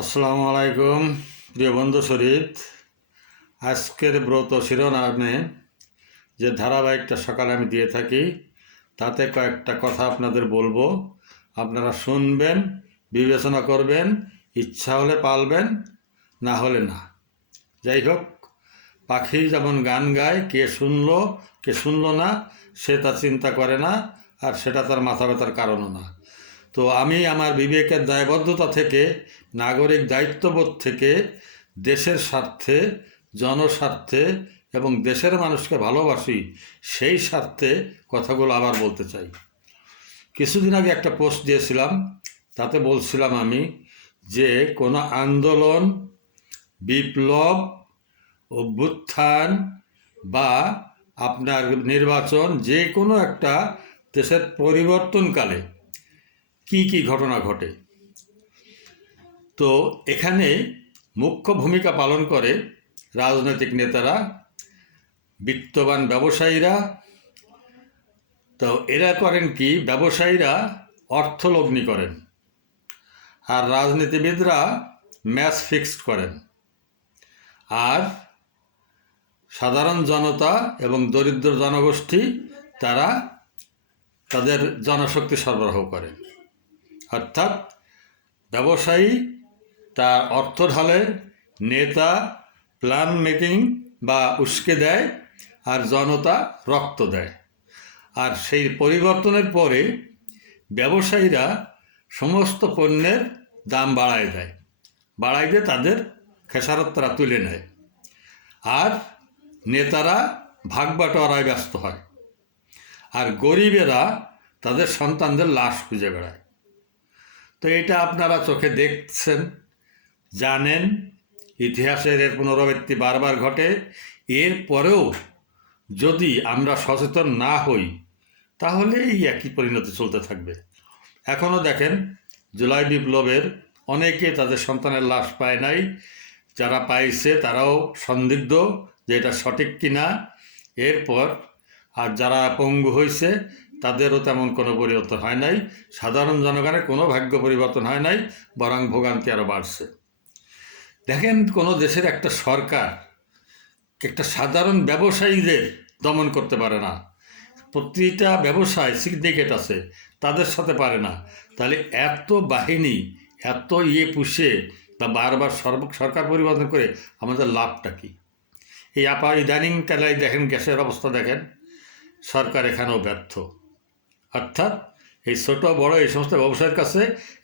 আসসালামু আলাইকুম প্রিয় বন্ধু শরীফ। আজকের ব্রত শিরোনামে যে ধারাবাহিকটা সকালে আমি দিয়ে থাকি তাতে কয়েকটা কথা আপনাদের বলবো, আপনারা শুনবেন, বিবেচনা করবেন, ইচ্ছা হলে পালবেন, না হলে না। যাই হোক, পাখি যেমন গান গায়, কে শুনলো কে শুনলো না সে তা চিন্তা করে না, আর সেটা তার মাথা ব্যথার কারণও না। তো আমি আমার বিবেকের দায়বদ্ধতা থেকে, নাগরিক দায়িত্ববোধ থেকে, দেশের স্বার্থে, জনস্বার্থে এবং দেশের মানুষকে ভালোবাসি সেই স্বার্থে কথাগুলো আবার বলতে চাই। কিছুদিন আগে একটা পোস্ট দিয়েছিলাম, তাতে বলছিলাম আমি যে কোনো আন্দোলন, বিপ্লব, অভ্যুত্থান বা আপনার নির্বাচন, যে কোনো একটা দেশের পরিবর্তনকালে কি কি ঘটনা ঘটে। তো এখানে মুখ্য ভূমিকা পালন করে রাজনৈতিক নেতারা, বিত্তবান ব্যবসায়ীরা। তো এরা করেন কি, ব্যবসায়ীরা অর্থলগ্নি করেন আর রাজনীতিবিদরা ম্যাচ ফিক্সড করেন, আর সাধারণ জনতা এবং দরিদ্র জনগোষ্ঠী তারা তাদের জনশক্তি সরবরাহ করে। অর্থাৎ ব্যবসায়ী তার অর্থ ঢালে, নেতা প্ল্যান মেকিং বা উস্কে দেয়, আর জনতা রক্ত দেয়। আর সেই পরিবর্তনের পরে ব্যবসায়ীরা সমস্ত পণ্যের দাম বাড়ায় দিয়ে তাদের খেসারত তারা তুলে নেয়, আর নেতারা ভাগ বাটোয়ারায় ব্যস্ত হয়, আর গরিবেরা তাদের সন্তানদের লাশ খুঁজে বেড়ায়। তো এটা আপনারা চোখে দেখছেন, জানেন, ইতিহাসের এর পুনরাবৃত্তি বারবার ঘটে। এরপরেও যদি আমরা সচেতন না হই তাহলে এই একই পরিণতি চলতে থাকবে। এখনও দেখেন, জুলাই বিপ্লবের অনেকে তাদের সন্তানের লাশ পায় নাই, যারা পাইছে তারাও সন্দিগ্ধ যে এটা সঠিক কিনা। এরপর আর যারা পঙ্গু হয়েছে তাদেরও তেমন কোনো পরিবর্তন হয় নাই, সাধারণ জনগণের কোনো ভাগ্য পরিবর্তন হয় নাই, বরং ভোগান্তি আরও বাড়ছে। দেখেন, কোনো দেশের একটা সরকার একটা সাধারণ ব্যবসায়ীদের দমন করতে পারে না, প্রতিটা ব্যবসায় সিন্ডিকেট আছে, তাদের সাথে পারে না। তাহলে এত বাহিনী, এত পুষে বা বারবার সরকার পরিবর্তন করে আমাদের লাভটা কী? এই ইদানিং কালে দেখেন, গ্যাসের অবস্থা দেখেন, সরকার এখানেও ব্যর্থ। অর্থাৎ এই ছোট বড় এই সমস্ত ব্যবসায়ের কাছে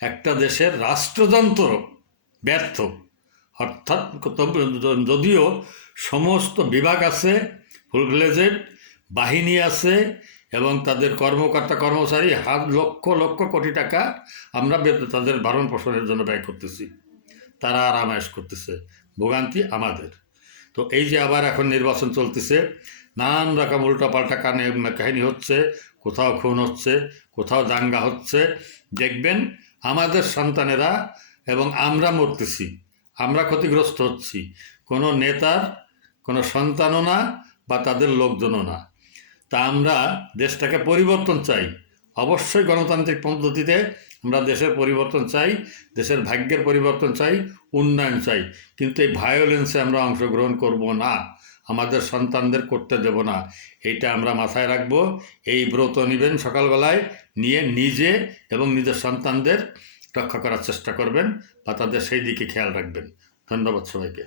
একটা দেশের রাষ্ট্রযন্ত্র ব্যর্থ। অর্থাৎ যদিও সমস্ত বিভাগ আছে, ফুল ফ্লেজেড বাহিনী আছে এবং তাদের কর্মকর্তা কর্মচারী লক্ষ লক্ষ কোটি টাকা আমরা তাদের ভরণ পোষণের জন্য ব্যয় করতেছি, তারা আরামায়েশ করতেছে, ভোগান্তি আমাদের। তো এই যে আবার এখন নির্বাচন চলতেছে, নানান রকম উল্টাপাল্টা কাহিনী হচ্ছে, কোথাও খুন হচ্ছে, কোথাও দাঙ্গা হচ্ছে। দেখবেন আমাদের সন্তানেরা এবং আমরা মরতেছি, আমরা ক্ষতিগ্রস্ত হচ্ছি, কোনো নেতার কোনো সন্তানও না বা তাদের লোকজনও না। তা আমরা দেশটাকে পরিবর্তন চাই, অবশ্যই গণতান্ত্রিক পদ্ধতিতে আমরা দেশের পরিবর্তন চাই, দেশের ভাগ্যের পরিবর্তন চাই, উন্নয়ন চাই। কিন্তু এই ভায়োলেন্সে আমরা অংশগ্রহণ করব না, আমাদের সন্তানদের করতে দেব না। এইটা আমরা মাথায় রাখবো। এই ব্রত নেবেন সকালবেলায়, নিয়ে নিজে এবং নিজের সন্তানদের রক্ষা করার চেষ্টা করবেন বা তাদের সেই দিকে খেয়াল রাখবেন। ধন্যবাদ সবাইকে।